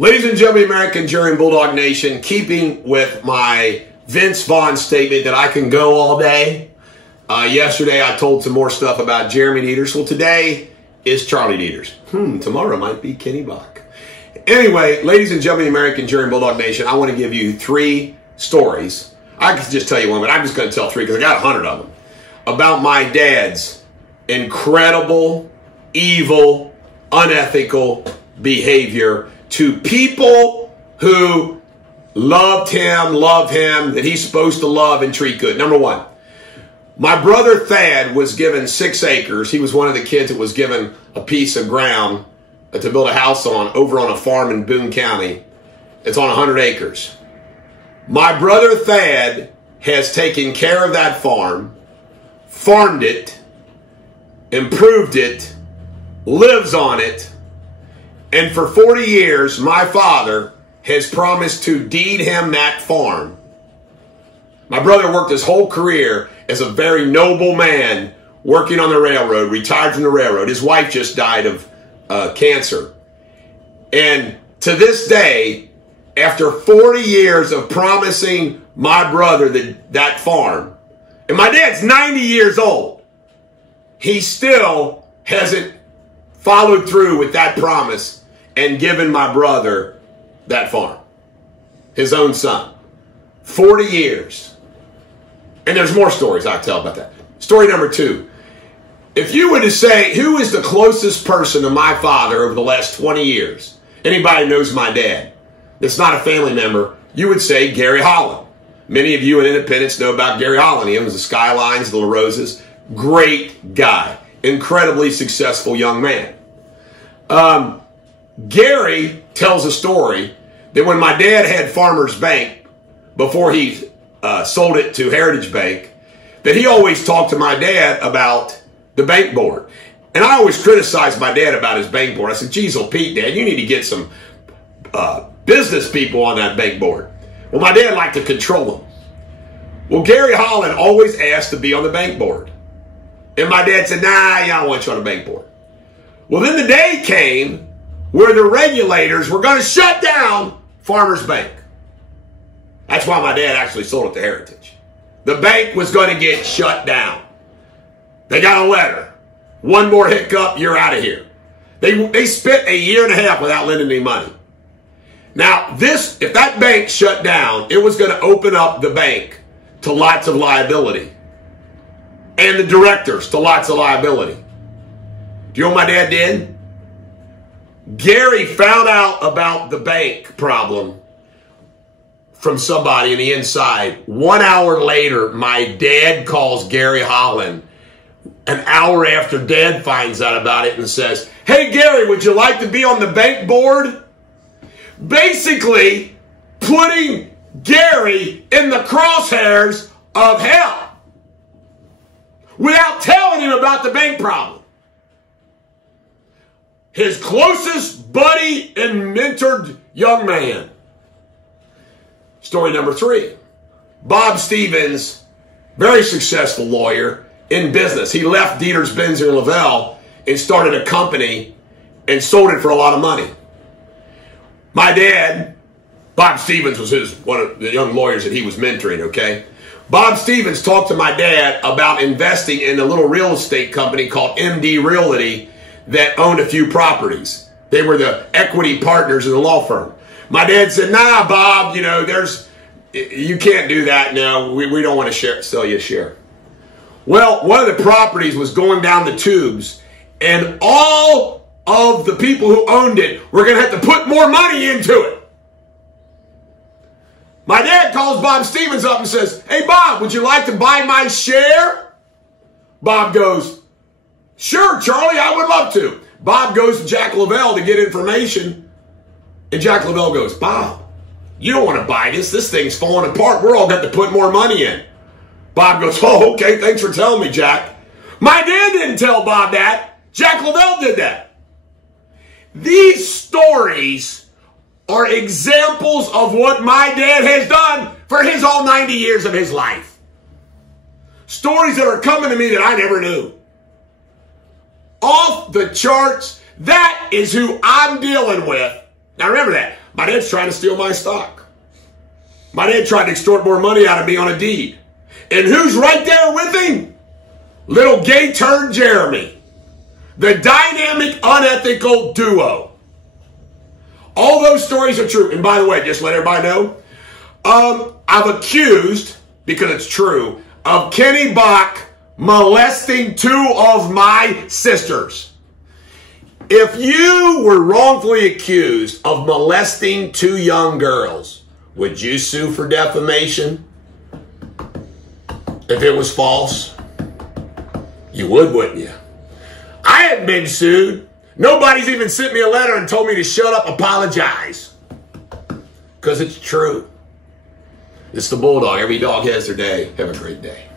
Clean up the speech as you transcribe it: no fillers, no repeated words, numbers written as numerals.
Ladies and gentlemen, American Jury and Bulldog Nation, keeping with my Vince Vaughn statement that I can go all day. Yesterday, I told some more stuff about Jeremy Deters. Well, today is Charlie Deters. Tomorrow might be Kenny Bach. Anyway, ladies and gentlemen, American Jury and Bulldog Nation, I want to give you 3 stories. I could just tell you one, but I'm just going to tell 3 because I got 100 of them. About my dad's incredible, evil, unethical behavior to people who loved him, that he's supposed to love and treat good. Number 1, my brother Thad was given 6 acres. He was one of the kids that was given a piece of ground to build a house on over on a farm in Boone County. It's on 100 acres. My brother Thad has taken care of that farm, farmed it, improved it, lives on it, and for 40 years, my father has promised to deed him that farm. My brother worked his whole career as a very noble man working on the railroad, retired from the railroad. His wife just died of cancer. And to this day, after 40 years of promising my brother that farm, and my dad's 90 years old, he still hasn't followed through with that promise and given my brother that farm, his own son. 40 years. And there's more stories I tell about that. Story number 2. If you were to say, who is the closest person to my father over the last 20 years? Anybody knows my dad that's not a family member, you would say Gary Holland. Many of you in Independence know about Gary Holland. He owns the Skylines, the La Rosas. Great guy. Incredibly successful young man. Gary tells a story that when my dad had Farmers Bank, before he sold it to Heritage Bank, that he always talked to my dad about the bank board. And I always criticized my dad about his bank board. I said, geez, oh Pete, Dad, you need to get some business people on that bank board. Well, my dad liked to control them. Well, Gary Holland always asked to be on the bank board. And my dad said, nah, I don't want you on the bank board. Well, then the day came where the regulators were going to shut down Farmers Bank. That's why my dad actually sold it to Heritage. The bank was going to get shut down. They got a letter. One more hiccup, you're out of here. They spent a year and a half without lending any money. Now, if that bank shut down, it was going to open up the bank to lots of liability. And the directors to lots of liability. Do you know what my dad did? Gary found out about the bank problem from somebody on the inside. 1 hour later, my dad calls Gary Holland. An hour after Dad finds out about it and says, hey, Gary, would you like to be on the bank board? Basically, putting Gary in the crosshairs of hell without telling him about the bank problem. His closest buddy and mentored young man. Story number 3. Bob Stevens, very successful lawyer in business. He left Deters Benz in Lavelle and started a company and sold it for a lot of money. My dad, Bob Stevens was one of the young lawyers that he was mentoring, okay? Bob Stevens talked to my dad about investing in a little real estate company called MD Realty that owned a few properties. They were the equity partners in the law firm. My dad said, nah, Bob, you can't do that. No, we don't want to sell you a share. Well, one of the properties was going down the tubes, and all of the people who owned it were going to have to put more money into it. My dad calls Bob Stevens up and says, hey, Bob, would you like to buy my share? Bob goes, sure, Charlie, I would love to. Bob goes to Jack Lavelle to get information. And Jack Lavelle goes, Bob, you don't want to buy this. This thing's falling apart. We're all got to put more money in. Bob goes, oh, okay, thanks for telling me, Jack. My dad didn't tell Bob that. Jack Lavelle did that. These stories are examples of what my dad has done for his all 90 years of his life. Stories that are coming to me that I never knew. Off the charts. That is who I'm dealing with. Now remember that. My dad's trying to steal my stock. My dad tried to extort more money out of me on a deed. And who's right there with him? Little gay turd Jeremy. The dynamic, unethical duo. All those stories are true. And by the way, just let everybody know, I've accused, because it's true, of Kenny Bach molesting 2 of my sisters. If you were wrongfully accused of molesting 2 young girls, would you sue for defamation? If it was false? You would, wouldn't you? I hadn't been sued. Nobody's even sent me a letter and told me to shut up, apologize. Because it's true. It's the Bulldog. Every dog has their day. Have a great day.